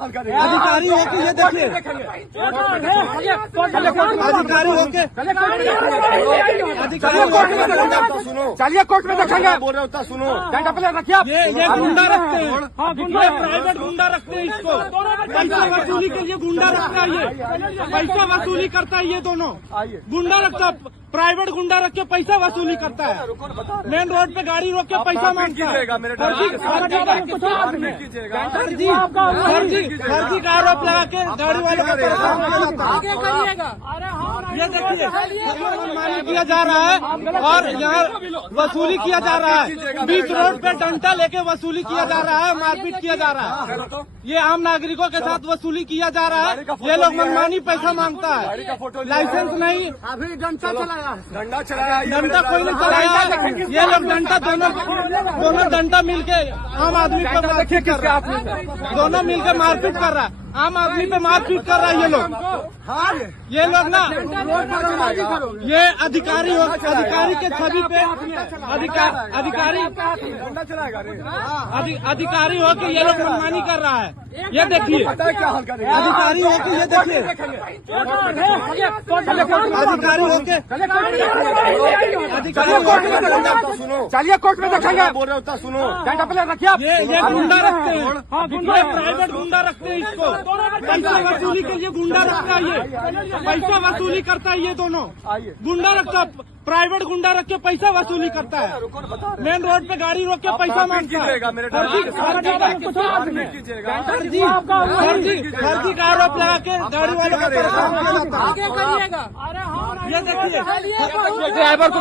अधिकारी होके ये देखिए, अधिकारी होके सुनो, चलिए कोर्ट में देखेंगे। बोल रहे होता सुनो, घंटा पहले रखिए आप। ये गुंडा रखते हैं, प्राइवेट गुंडा रखते हैं इसको, पैसा वसूली के लिए गुंडा रखता है, ये पैसा वसूली करता है, ये दोनों गुंडा रखता है, प्राइवेट गुंडा रख के पैसा वसूली करता है, मेन रोड पे गाड़ी रोक के पैसा मांगता है, फर्जी का आरोप लगा के गाड़ी वालों को परेशान करता है। ये देखिए मनमानी किया जा रहा है और यहाँ वसूली किया जा रहा है, बीच रोड पे डंडा लेके वसूली किया जा रहा है, मारपीट किया जा रहा है, ये आम नागरिकों के साथ वसूली किया जा रहा है। ये लोग मनमानी पैसा मांगता है, लाइसेंस नहीं, अभी डंडा चलाया, डंडा कोई नहीं चलाया, ये लोग डंडा दोनों डंडा मिलके आम आदमी पर मारपीट कर रहा है, दोनों मिलकर मारपीट कर रहा है, आम आदमी पे मारपीट कर रहा है। ये लोग ना ये अधिकारी के छवि पे अधिकारी हो के ये लोग मनमानी कर रहा है। ये देखिए अधिकारी हो के, ये देखिए अधिकारी हो के, सुनो, चलिए कोर्ट में देखेंगे। बोल रहे होता सुनो, घंटा पहले रखिए आप। ये गुंडा रखते हैं, प्राइवेट गुंडा रखते हैं इसको, पैसा वसूली के लिए गुंडा रखता है, ये पैसा वसूली करता है, ये दोनों गुंडा रखता है, प्राइवेट गुंडा रख के पैसा वसूली करता है, मेन रोड पे गाड़ी रोक के पैसा मांगता है, फर्जी का आरोप लगा के गाड़ी वालों को परेशान करता है। ये देखिए ड्राइवर को